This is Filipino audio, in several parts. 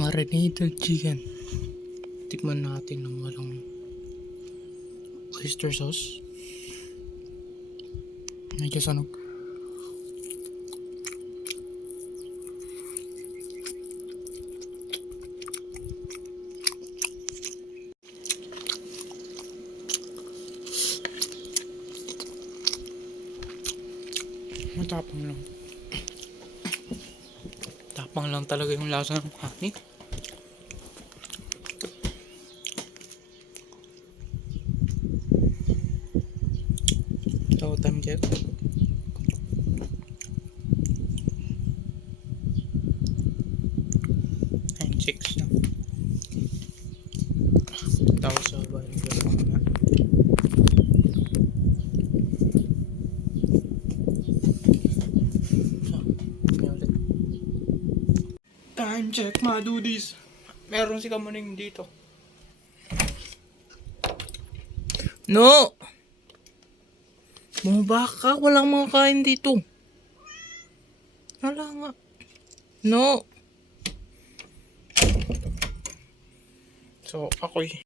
Marinated chicken. Tikman natin ng walang oyster sauce. Medyo sanog. Matapang lang. Tapang lang talaga yung lasa ng honey. So, time check. 9:06 na. Tapos sa bahay ko na. Time check, mga dudes. Meron si Kamuning dito. No! Bumaba ka, walang mga kain dito. Wala nga. No! So, ako'y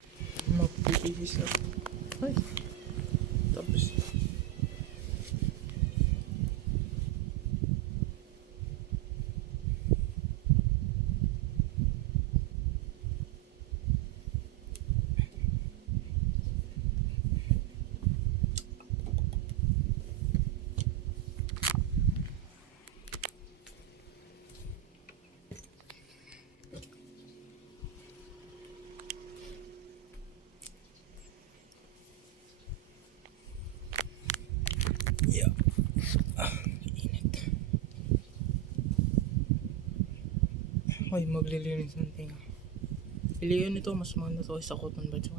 magpipigis na. Ay. Tapos. Yeah. Init. Ay, maglilinis ng tinga. Pilihan nito, mas maganda to sa cotton buds.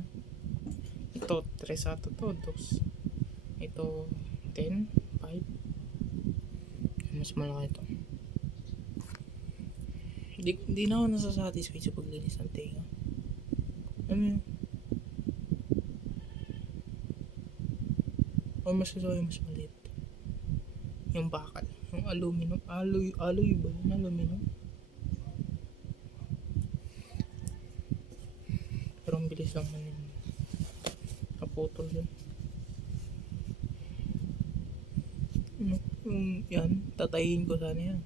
Ito, 3 ato to, 2. Ito, 10, 5. Mas malaki ito. Hindi na ako nasasatisfy sa paglinis ng tinga. Ano yun? O mas gusto ko yung mas maliit. Yung bakal. Yung aluminum. Alloy ba yun? Aluminum. Pero ang bilis lang yun. Naputol yun. Yung yan. Tatayin ko sana yan.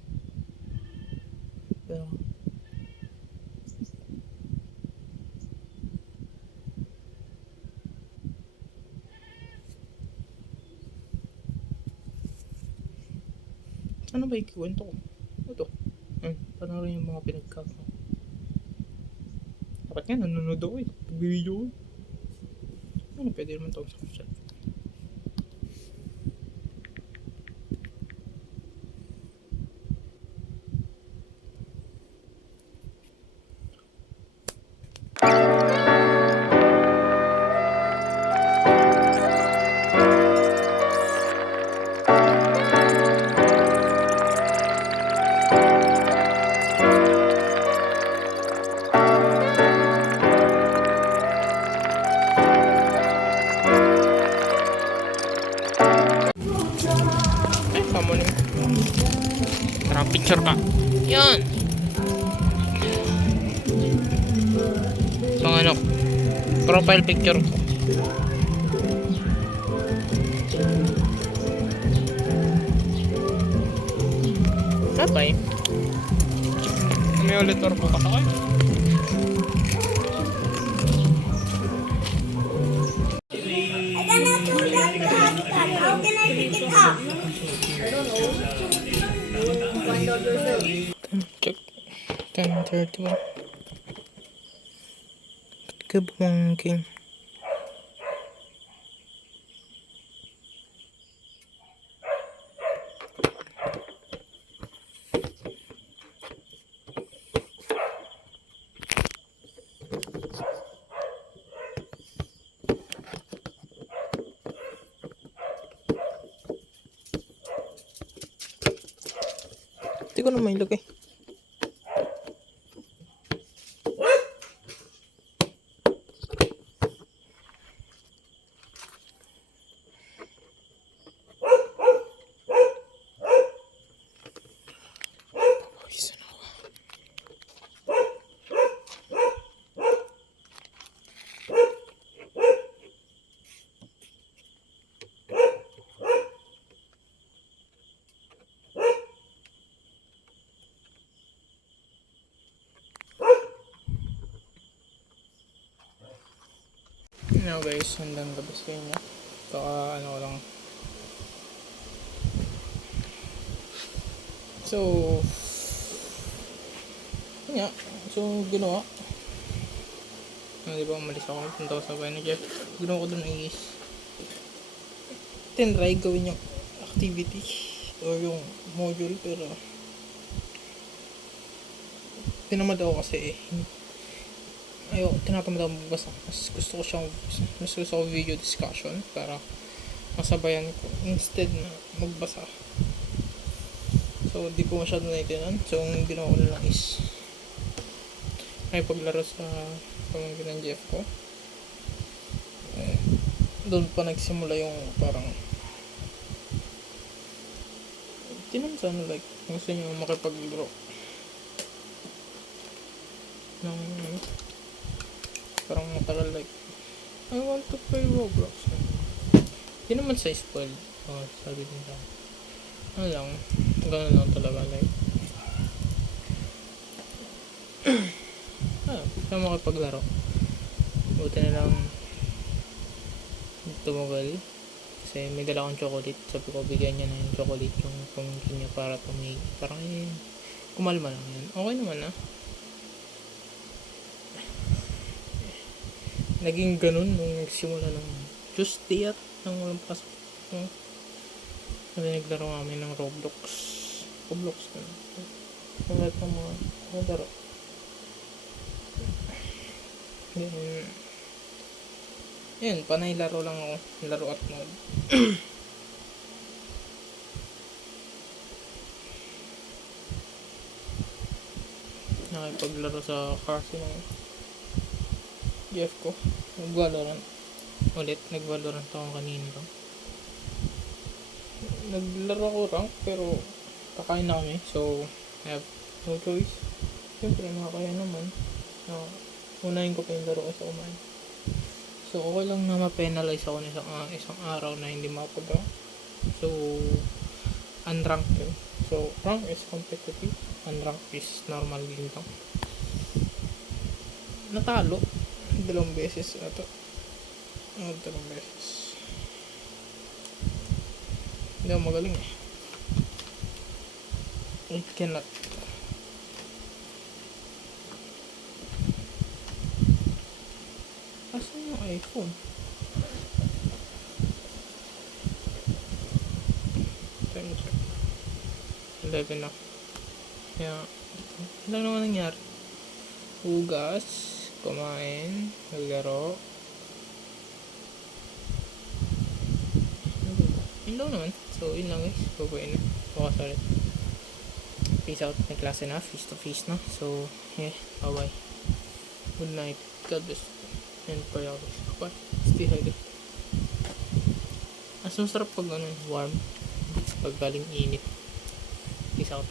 Pero ano ba ikikwento ko? Ito. Panoorin yung mga pinagkakaroon. Dapat nga nanonood ako eh. Pag-video ko. Ano pwede naman ito sa chat. Kamuning. Tara, picture ka. Yan. So ano, profile picture ko. Bye. May ulit or po kasakay. How can I pick it up? Check. 10:31. Ba't ka bumangking? Hindi ko na mailagay. Now guys, hanggang gabi sa inyo. Baka ano ko lang. So, yun nga. So, ginawa. Di ba umalis ako, punta ko sa bahay ni Jeff. Ginawa ko dun is tinry gawin yung activity o yung module, pero tinamad ako kasi tinatamad ako magbasa. Mas gusto ko video discussion para masabayan ko instead na magbasa. So di ko masyado naitinan. So ang ginawa ko na lang is may paglaro sa pamangkin ng Jeff ko. Doon pa nagsimula yung parang tinansan, like gusto nyo makipaglaro ng parang matagal, like I want to play Roblox. Hindi naman sa spoil. Sabi nila ano lang, gano'n lang talaga, like siya makipaglaro. Buti na lang tumugal kasi may dala akong chocolate. Sabi ko bigyan niya na yung chocolate yung pamangkin niya para parang kumalma lang yan. Okay naman na. Naging ganun nung nagsimula ng Tuesday at nang walang pasok. Kasi naglaro kami ng Roblox na lahat ng mga laro. Then yun, panay laro lang ako. Laro at mode. Nakipaglaro sa kasi ng Jeff ko. Nag-Valorant ulit. Nag-Valorant ako kanina lang. Naglaro ko rank pero kakain na kami. So, I have no choice. Siyempre, nakakaya naman. Unahin ko pa yung laro kasi kumain. So, okay lang na ma-penalize ako ng isang araw na hindi makapag-rank. So, unranked yun. So, rank is competitive. Unranked is normal game lang. Natalo. 2 beses ito. 2 beses. Hindi ako magaling eh. I cannot. Asan yung iPhone? Time check. 11 na. Kaya, ano lang naman nangyari? Hugas, kumain, naglaro. Yun lang naman. So, yun lang guys. Babayin na. Bukas ulit. Peace out. May klase na. Face to face na. So, yeah. Bye-bye. Good night. God bless. And kaya bye. Stay hydrated. Mas masarap pag warm. Pag galing init. Peace out.